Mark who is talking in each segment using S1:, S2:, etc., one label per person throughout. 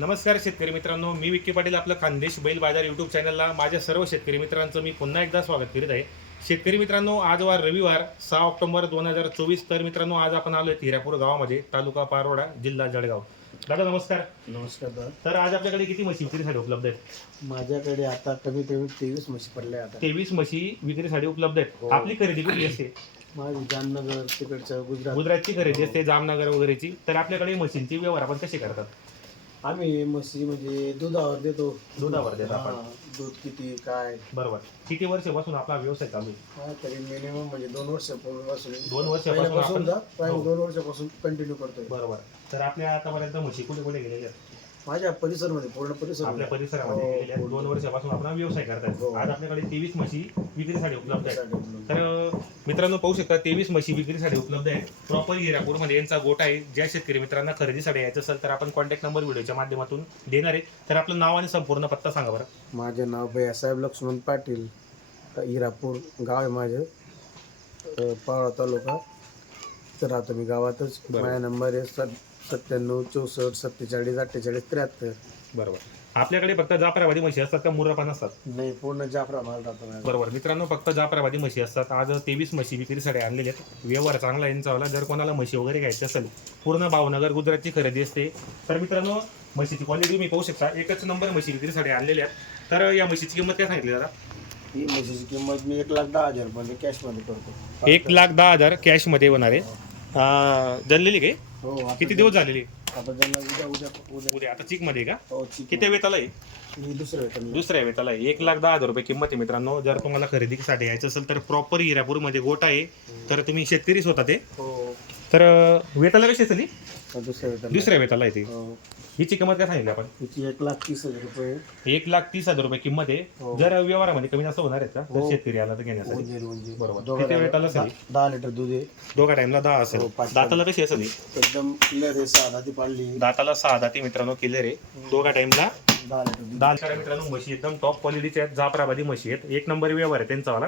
S1: नमस्कार शेतकरी मित्रांनो मी विक्की पाटील आपलं खानदेश बैल बाजार यूट्यूब चॅनलला माझ्या सर्व शेतकरी मित्रांचं मी पुन्हा एकदा स्वागत करीत आहे. शेतकरी मित्रांनो आज वार रविवार सहा ऑक्टोबर दोन हजार चोवीस तर मित्रांनो आज आपण आलोय हिरापूर गावामध्ये तालुका पारोडा जिल्हा जळगाव. दादा नमस्कार.
S2: नमस्कार दादा.
S1: तर आज आपल्याकडे किती म्हशी विक्रीसाठी उपलब्ध आहेत?
S2: माझ्याकडे आता कमी कमी तेवीस म्हशी पडल्या आता.
S1: तेवीस म्हशी विक्रीसाठी उपलब्ध आहेत.
S2: हो.
S1: आपली खरेदी कुठली असते?
S2: माझी जामनगर तिकडचं गुजरात.
S1: गुजरातची खरेदी असते जामनगर वगैरेची. तर आपल्याकडे म्हशींची व्यवहार आपण कसे करतात?
S2: आम्ही म्हशी म्हणजे दुधावर देतो.
S1: दुधावर देता आपण.
S2: हा, दूध किती काय?
S1: बरोबर. किती वर्षापासून आपला व्यवसाय चालू आहे?
S2: हा तरी मिनिमम म्हणजे दोन वर्षापूर्वीपासून.
S1: दोन वर्षापासून
S2: पहिल्यापासून
S1: आपण
S2: जा पण
S1: हो.
S2: दोन वर्षापासून कंटिन्यू करतोय.
S1: बरोबर. तर आपल्या आतापर्यंत म्हशी कुठे कुठे गेलेल्या आहेत?
S2: माझ्या परिसरमध्ये पूर्ण परिसर
S1: आपल्या परिसरामध्ये
S2: हो,
S1: गेलेल्या.
S2: हो.
S1: दोन वर्षापासून आपण व्यवसाय करतायत.
S2: हो.
S1: आज आपल्याकडे तेवीस म्हशी विक्रीसाठी उपलब्ध आहेत. तर अं, मित्रांनो पाहू शकता तेवीस म्हशी विक्रीसाठी उपलब्ध आहेत. प्रॉपर हिरापूरमध्ये यांचा गोटा आहे. ज्या शेतकरी मित्रांना खरेदीसाठी यायचं असेल तर आपण कॉन्टॅक्ट नंबर व्हिडिओच्या माध्यमातून देणार आहे. तर आपलं नाव आणि संपूर्ण पत्ता सांगा बरं.
S2: माझे नाव भैयासाहेब लक्ष्मण पाटील. हिरापूर गाव आहे माझं. अ, पावळा तालुका. तर आता मी गावातच. माझा नंबर आहे सत सत्त्याण्णव चौसष्ट सत्तेचाळीस अठ्ठेचाळीस त्र्याहत्तर.
S1: बरोबर. आपल्याकडे फक्त जाफराबादी म्हशी असतात का मुर्रा पण असतात?
S2: नाही पूर्ण जाफरा माल राहतो.
S1: बरोबर. मित्रांनो फक्त जाफराबादी म्हशी असतात. आज तेवीस म्हशी विक्रीसाठी आणलेल्या आहेत. व्यवहार चांगला आहे यांचावाला जर कोणाला म्हशी वगैरे घ्यायची असेल पूर्ण भावनगर गुजरातची खरेदी असते. तर मित्रांनो म्हशीची क्वालिटी तुम्ही पाहू शकता. एकच नंबर म्हशी विक्रीसाठी आणलेल्या आहेत. तर या म्हशीची किंमत काय सांगितली दादा?
S2: ही म्हशीची किंमत मी एक लाख दहा हजार रुपये कॅशमध्ये करतो.
S1: एक लाख दहा हजार कॅशमध्ये होणार आहे. जनलेली काय
S2: हो आता
S1: किती दिवस झालेली?
S2: आता उद्या उद्या उद्या.
S1: उद्या आता चिकमध्ये का?
S2: हो, चिक-
S1: किती वेताला आहे?
S2: मी दुसऱ्या
S1: वेताला आहे. एक लाख दहा हजार रुपये किंमत आहे मित्रांनो. जर तुम्हाला खरेदीसाठी यायचं असेल तर प्रॉपर हिरापूरमध्ये गोटा आहे. तर तुम्ही शेतकरीच होता ते.
S2: हो.
S1: तर वेताला कशी असेल?
S2: दुसऱ्या
S1: वेताला आहे ती.
S2: हो.
S1: हिची किंमत काय सांगितली आपण?
S2: हिची एक लाख तीस हजार रुपये.
S1: एक लाख तीस हजार रुपये किंमत आहे.
S2: हो.
S1: जर व्यवहारामध्ये कमी जास्त होणार आहेत का? तर
S2: हो.
S1: शेतकरी आला तर घेण्यासाठी.
S2: म्हणजे म्हणजे.
S1: बरोबर. किती असेल?
S2: दहा- लिटर दूध आहे.
S1: दोघा टाइमला दहा असेल. दाताला कशी असेल?
S2: एकदम क्लिअर आहे साधा ती पाडली.
S1: दाताला सहा दाती मित्रांनो क्लिअर आहे. दोघा टाइमला
S2: दहा लिटर
S1: दहा लिटर मित्रांनो म्हशी एकदम टॉप क्वालिटीच्या आहेत. जाफराबादी म्हशी आहेत. एक नंबर व्यवहार आहे त्यांचावाला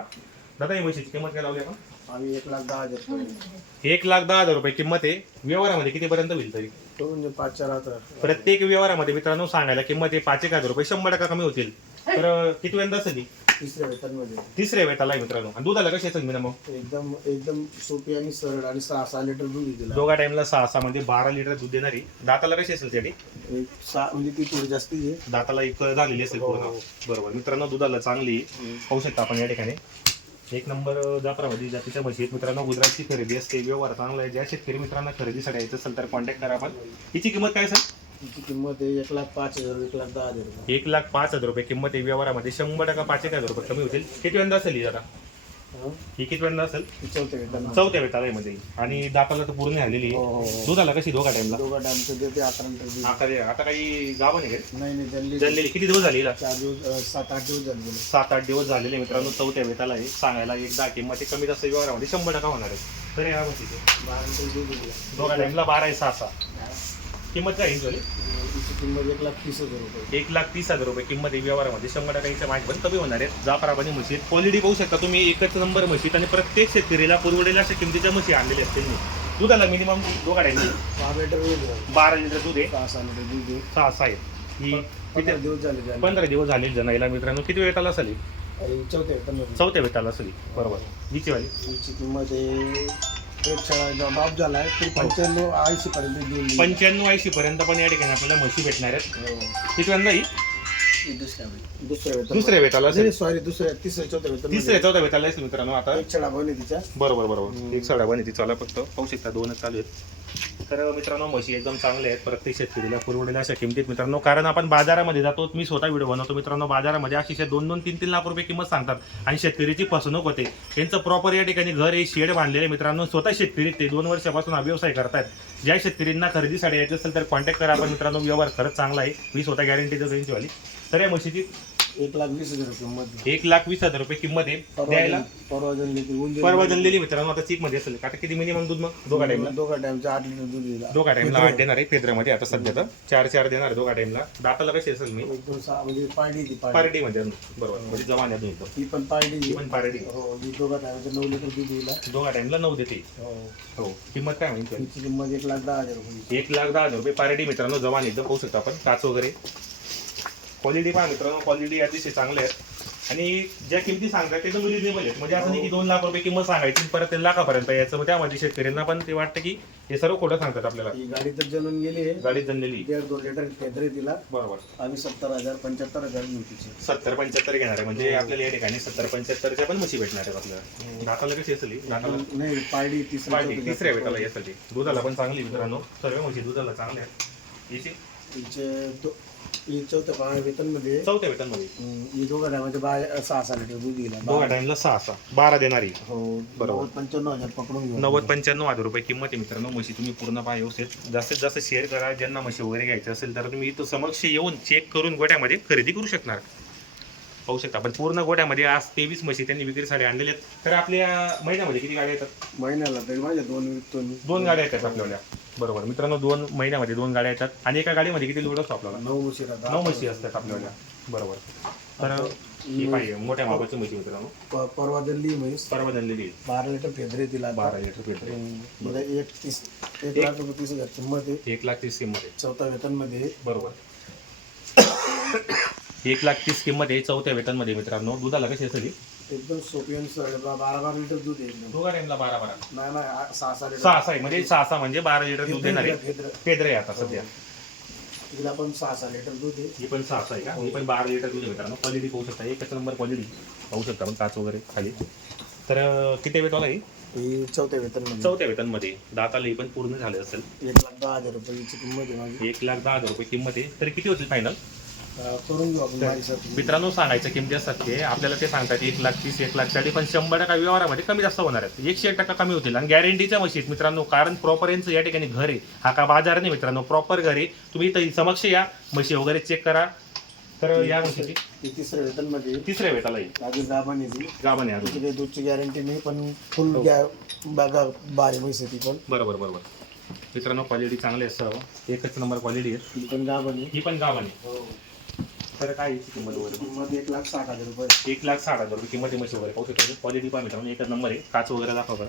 S1: दादा ही म्हशीची किंमत काय लावली आपण?
S2: आम्ही एक लाख दहा हजार रुपये
S1: एक लाख दहा हजार रुपये किंमत आहे. व्यवहारामध्ये कितीपर्यंत होईल तरी?
S2: तो म्हणजे पाच चार हजार.
S1: प्रत्येक व्यवहारामध्ये मित्रांनो सांगायला किंमत आहे पाच एक हजार रुपये. शंभर टक्का कमी होतील. तर किती वेळा असेल ही?
S2: तिसऱ्या वेतनमध्ये.
S1: तिसऱ्या वेताला आहे मित्रांनो. आणि दुधाला कशी असेल मिनिमम
S2: एकदम एकदम सोपी आणि सरळ आणि सहा सहा लिटर दूध तिला.
S1: दोघा टाइमला सहा सहा मध्ये बारा लिटर दूध देणारी. दाताला कशी असेल त्याची
S2: एक सहा म्हणजे ती थोडी जास्ती आहे.
S1: दाताला एक झालेली असेल पूर्ण.
S2: हो.
S1: बरोबर. मित्रांनो दुधाला चांगली आहे. पाहू शकता आपण या ठिकाणी एक नंबर जाफराबादी जातीच्या म्हशी आहेत मित्रांनो. गुजरातची खरेदी असते व्यवहार चांगला आहे. ज्या शेतकरी मित्रांना खरेदीसाठी यायचं असेल तर कॉन्टॅक्ट करा आपण. हिची किंमत काय सर?
S2: तिची किंमत आहे एक लाख पाच हजार एक लाख दहा हजार रुपये.
S1: एक लाख पाच हजार रुपये किंमत आहे. व्यवहारामध्ये शंभर टक्का पाच एक हजार रुपये कमी होतील. किती वेळा असेल ही दादा
S2: हं?
S1: ही किती वेळा असेल
S2: ती चौथ्या वेतन
S1: चौथ्या वेतालामध्ये आणि दाताला तर पूर्ण
S2: हो हो हो.
S1: दुधाला कशी दोघा टाइमला
S2: दोघा टाइमचं देते अकरा लिटर दूध.
S1: आता आता काही गाव नाही?
S2: नाही नाही त्यांनी
S1: जळलेली किती दिवस झाली?
S2: चार दिवस अं, सात आठ दिवस झाले गेले
S1: सात आठ दिवस झालेले मित्रांनो. चौथ्या वेताला आहे सांगायला एक दहा किंमत आहे. कमी जास्त व्यवहारामध्ये शंभर टक्का होणार आहे. तर या म्हशीचे
S2: बारा लिटर दूध दिलं
S1: दोघा टाइमला बारा आहे सहा सहा. किंमत काय
S2: तिची किंमत एक लाख तीस हजार रुपये.
S1: एक लाख तीस हजार रुपये किंमत आहे व्यवहारामध्ये. शंभर टक्का इंच माहिती पण कमी होणार आहे जाफराबादी म्हशी क्वालिटी पाहू शकता तुम्ही एकच नंबर म्हशीत आणि प्रत्येक शेतकरीला पुरवडेल्या अशा किमतीच्या म्हशी आणलेल्या आहेत त्यांनी. दुधाला मिनिमम दोघा टाइम
S2: सहा लिटर दूध आहे.
S1: बारा लिटर दूध आहे.
S2: सहा सहा लिटर दूध आहे.
S1: सहा सहा आहे ही
S2: पंधरा दिवस झाले
S1: पंधरा दिवस झाले जनाईला मित्रांनो. किती वेळ आला असेल? ही?
S2: आणि चौथ्या वेतन
S1: चौथ्या वेताला असेल. ही. बरोबर हिची वाली?
S2: तिची किंमत आहे बाप झाला आहे तरी पंच्याण्णव ऐंशी पर्यंत देऊन.
S1: पंच्याण्णव ऐंशी पर्यंत पण या ठिकाणी आपल्याला म्हशी भेटणार आहेत.
S2: हो.
S1: किती वेळा ही
S2: दुसऱ्या वेतन
S1: दुसऱ्या वेताला असेल.
S2: सॉरी दुसऱ्या तिसऱ्या चौथ्या वेतन
S1: तिसऱ्या चौथ्या वेताला असेल मित्रांनो आता.
S2: एक शाळा बने तिच्या.
S1: बरोबर बरोबर. एक साडा बने चाला फक्त पाहू शकता दोनच चालू आहेत. तर मित्रांनो म्हशी एकदम चांगल्या आहेत. प्रत्येक शेतकरीला पुरवलेल्या अशा किमतीत मित्रांनो कारण आपण बाजारामध्ये जातो मी स्वतः व्हिडिओ बनवतो. मित्रांनो बाजारामध्ये अक्षरशः दोन दोन तीन तीन लाख रुपये किंमत सांगतात आणि शेतकरीची फसवणूक होते. त्यांचं प्रॉपर या ठिकाणी घर हे शेड बांधलेले मित्रांनो स्वतः शेतकरी ते दोन वर्षापासून हा व्यवसाय करतात ज्या शेतकऱ्यांना खरेदीसाठी यायचं असेल तर कॉन्टॅक्ट करा. आपण मित्रांनो व्यवहार खरंच चांगला आहे. मी स्वतः गॅरंटी देतो त्यांची वाली तर या म्हशीची
S2: एक लाख वीस हजार रुपये मध्ये.
S1: एक लाख वीस हजार रुपये किंमत आहे. द्यायला?
S2: परवा उंदीर
S1: परवा जनलेली मित्रांनो आता चीकमध्ये असेल. आता किती मिनिमम दूध मग? दोघा टाइमला
S2: दोघा टाइमचे आठ लिटर दूध दिला.
S1: दोघा टाइमला आठ देणार आहे पेद्रामध्ये आता सध्या तर. चार चार देणार आहे दोघा टाइमला दाताला कशी असेल मी
S2: एकदम म्हणजे ती
S1: पार्टी मध्ये बरोबर. म्हणजे जवान आहे एकदम.
S2: ती पण पारडी
S1: ही पण पार्टी
S2: हो ही दोघा टाइमचे नऊ लिटर दूध दिला.
S1: दोघा टाइमला नऊ देते.
S2: हो.
S1: हो. किंमत काय म्हणते?
S2: तिची किंमत एक लाख दहा हजार रुपये.
S1: एक लाख दहा हजार रुपये पार्टी मित्रांनो जवान एकदम पाहू शकता आपण. काच वगैरे. क्वालिटी पहा मित्रांनो क्वालिटी अतिशय चांगले आहेत. आणि ज्या किमती सांगतात ते एकदम रिजनेबल आहेत. म्हणजे असं नाही की दोन लाख रुपये किंमत सांगायची परत ते लाखापर्यंत यायचं. मग त्यामध्ये शेतकऱ्यांना पण ते वाटतं की हे सर्व खोटं सांगतात आपल्याला.
S2: ही गाडी तर जनून गेली आहे.
S1: गाडीत जनलेली.
S2: दीड दोन लिटर तिला.
S1: बरोबर.
S2: आम्ही सत्तर हजार पंच्याहत्तर हजार घेऊ तिचे
S1: सत्तर पंच्याहत्तर घेणार आहे. म्हणजे आपल्याला या ठिकाणी सत्तर पंच्याहत्तरच्या पण म्हशी भेटणार आहेत आपल्याला. दाताला कशी असेल? दाताला
S2: नाही पारडी चौथीच्या
S1: तिसऱ्या वेताला यासाठी. दुधाला पण चांगली मित्रांनो. सर्व म्हशी दुधाला चांगल्या आहेत. याची
S2: तिचे दो- ही चौथ्या पाण्या वेतनमध्ये
S1: चौथ्या वेतनमध्ये.
S2: ही दोघा टायमाचे सहा सहा लिटर दूध दिला
S1: दोघा टाइमला सहा सहा. बारा देणारी.
S2: हो
S1: बरोबर.
S2: नव्वद पंच्याण्णव हजार पकडून घेऊ
S1: नव्वद पंच्याण्णव हजार रुपये किंमत आहे मित्रांनो म्हशी तुम्ही पूर्ण पहा व्यवस्थित. जास्तीत जास्त शेअर करा ज्यांना म्हशी वगैरे घ्यायचे असेल तर तुम्ही इथं समक्ष येऊन चेक करून गोट्यामध्ये खरेदी करू शकणार. पाहू शकता. पण पूर्ण गोट्यामध्ये आज तेवीस म्हशी त्यांनी विक्रीसाठी आणलेल्या आहेत. तर आपल्या महिन्यामध्ये किती गाड्या येतात?
S2: महिन्याला तरी माझ्या दोन.
S1: दोन गाड्या येतात आपल्याला. बरोबर. मित्रांनो दोन महिन्यामध्ये दोन गाड्या येतात आणि एका गाडीमध्ये किती लोड असतो आपल्याला
S2: नऊ म्हशी राहतात
S1: नऊ म्हशी असतात आपल्याला. बरोबर. तर ही पाहिजे. मोठ्या मापाची म्हशी मित्रांनो.
S2: प- परवा दिल्ली म्हैस.
S1: परवा जनलेली
S2: बारा लिटर पेदरे तिला
S1: बारा लिटर पेट्रोल
S2: तिला एक तीस एक लाख रुपये तीस हजार किंमत आहे.
S1: एक लाख तीस किंमत आहे.
S2: चौथा वेतनमध्ये
S1: बरोबर. एक लाख तीस किंमत आहे चौथ्या वेतनमध्ये मित्रांनो. दुधाला कशी असेल ही?
S2: एकदम सोपी आणि सरळ. बा- बारा बारा लिटर दूध आहे एकदम.
S1: दोघा टाइमला बारा बारा.
S2: नाही नाही आ- सहा सहा लिटर.
S1: सहा सहा आहे. म्हणजे सहा सहा म्हणजे बारा लिटर दूध देणार आहे.
S2: फेदरे
S1: पेद्रे आता सध्या.
S2: तिला पण सहा सहा लिटर दूध आहे.
S1: ही पण सहा सहा आहे का? ही पण बारा लिटर दूध मित्रांनो. क्वालिटी पाहू शकता. एकच नंबर क्वालिटी पाहू शकता आपण काच वगैरे खाली. तर अं, किती वेतवाला आहे?
S2: ही चौथ्या वेतनमध्ये.
S1: चौथ्या वेतनमध्ये. दाताला ही पण पूर्ण झाले असेल.
S2: एक लाख दहा हजार रुपयाची किंमत आहे माझी.
S1: एक लाख दहा हजार रुपये किंमत आहे. तर किती होतील फायनल
S2: करून घेऊ आपण माझ्यासाठी
S1: मित्रांनो सांगायचं किमती असतात ते आपल्याला ते सांगतात एक लाख तीस एक लाख चाळीस पण शंभर टक्का व्यवहारामध्ये कमी जास्त होणार आहेत. एकशे एक टक्का कमी होतील. आणि गॅरंटीच्या मशीद मित्रांनो कारण प्रॉपर यांचं या ठिकाणी घर आहे. हा का बाजार नाही मित्रांनो प्रॉपर घर आहे. तुम्ही इथं समक्ष या म्हशी वगैरे चेक करा. तर या म्हशीची
S2: ती तिसऱ्या वेतनमध्ये.
S1: तिसऱ्या वेताला येईल
S2: आहे ती
S1: आहे अजून
S2: काही दूधची गॅरंटी नाही पण फुल गॅ बघा बारी म्हैस आहे ती पण.
S1: बरोबर बरोबर. मित्रांनो क्वालिटी चांगली असतं एकच नंबर क्वालिटी आहे.
S2: ती पण आहे
S1: ही पण आहे
S2: हो.
S1: तर काय याची किंमत वगैरे?
S2: किंमत एक लाख साठ हजार रुपये.
S1: एक लाख साठ हजार रुपये किंमत आहे म्हशी वगैरे पाहू शकतो क्वालिटी पण मित्रांनो एकच नंबर आहे. काच वगैरे दाखवा बरं.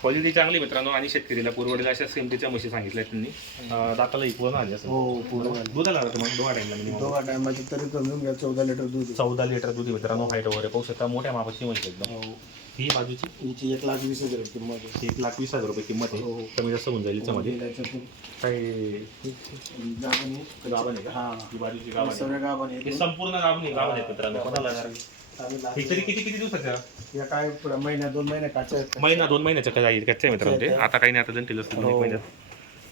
S1: क्वालिटी चांगली मित्रांनो आणि शेतकरीला पुरवडेल अशा किमतीच्या म्हशी सांगितल्या त्यांनी. दाताला इकवून आली असं
S2: हो पूर्ण
S1: दुधाला लागतं मग दोघा टाइमला
S2: दोघा टायमाची तरी कमी होऊन घ्या चौदा लिटर दूध.
S1: चौदा लिटर दूध मित्रांनो हाईट वगैरे पाहू शकता. मोठ्या मापाची म्हशी एकदम.
S2: हो.
S1: ही बाजूची?
S2: हिची एक लाख वीस हजार किंमत आहे.
S1: एक लाख वीस हजार रुपये किंमत आहे.
S2: हो.
S1: कमी जास्त होऊन जाईल याच्यामध्ये. काही
S2: गाभण आहे. हा.
S1: ही बाजूची गाभण
S2: सगळ्या गाभण
S1: हे
S2: आहे
S1: संपूर्ण गाभण आहे गाभण आहे मित्रांनो. कोणाला हे तरी किती किती दिवसाच्या?
S2: या काय पुढे महिन्या दोन महिने काच्या आहेत.
S1: महिना दोन महिन्याच्या काय जाईल कच्च्या मित्रांनो ते? आता काही नाही आता असतील दोन एक
S2: हो.
S1: महिन्यात.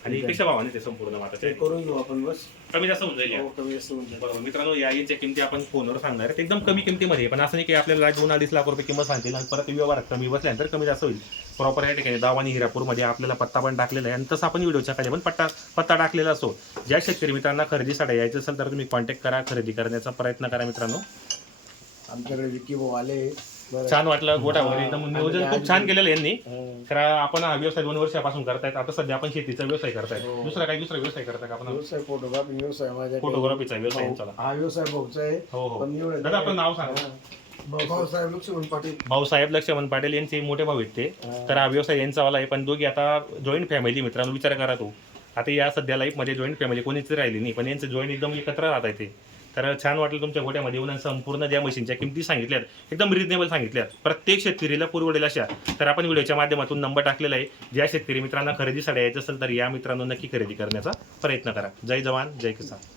S1: आणि कशा भावाने ते संपूर्ण माता
S2: ते करून घेऊ आपण बस.
S1: कमी जास्त होऊन जाईल या.
S2: हो कमी जास्त होऊन जाईल.
S1: बरोबर. मित्रांनो या यांच्या किमती आपण फोनवर सांगणार आहेत. एकदम कमी किमतीमध्ये. पण असं नाही की आपल्याला दोन अडीच लाख रुपये किंमत सांगतील आणि परत व्यवहारात कमी बसल्यानंतर कमी जास्त होईल. प्रॉपर या ठिकाणी दावानी हिरापूरमध्ये आपल्याला पत्ता पण टाकलेला आहे. आणि तसं आपण व्हिडिओच्या खाली पण पत्ता पत्ता टाकलेला असो ज्या शेतकरी मित्रांना खरेदीसाठी यायचं असेल तर तुम्ही कॉन्टॅक्ट करा. खरेदी करण्याचा प्रयत्न करा मित्रांनो.
S2: आमच्याकडे विकी भाऊ आले. बरं.
S1: छान वाटलं गोटा वगैरे. एकदम नियोजन खूप छान केलेलं आहे यांनी.
S2: हं.
S1: कारण आपण हा व्यवसाय दोन वर्षापासून करतायत. आता सध्या आपण शेतीचा व्यवसाय करताय
S2: हो.
S1: दुसरा काही दुसरा व्यवसाय करताय का आपण?
S2: व्यवसाय फोटोग्राफी व्यवसाय माझ्या
S1: फोटोग्राफीचा व्यवसाय आहे, चला
S2: हा व्यवसाय भाऊचा आहे.
S1: हो हो.
S2: पण एवढं
S1: दादा आपलं नाव सांगा.
S2: भाऊ- भाऊसाहेब लक्ष्मण पाटील.
S1: भाऊसाहेब लक्ष्मण पाटील यांचे मोठे भाऊ आहेत ते.
S2: हा.
S1: तर हा व्यवसाय यांचावाला आहे. पण दोघी आता जॉईंट फॅमिली मित्रांनो विचार करा तो. आता या सध्या लाईफमध्ये जॉईंट फॅमिली कोणीच राहिली नाही. पण यांचं जॉईंट एकदम एकत्र राहत आहे ते. तर छान वाटलं तुमच्या गोट्यामध्ये येऊन संपूर्ण ज्या मशीनच्या किमती सांगितल्यात एकदम रिजनेबल सांगितल्यात. प्रत्येक शेतकरीला पुरवडेल अशा. तर आपण व्हिडिओच्या माध्यमातून नंबर टाकलेला आहे. ज्या शेतकरी मित्रांना खरेदीसाठी यायचं असेल तर या मित्रांनो नक्की खरेदी करण्याचा प्रयत्न करा. जय जवान जय किसान.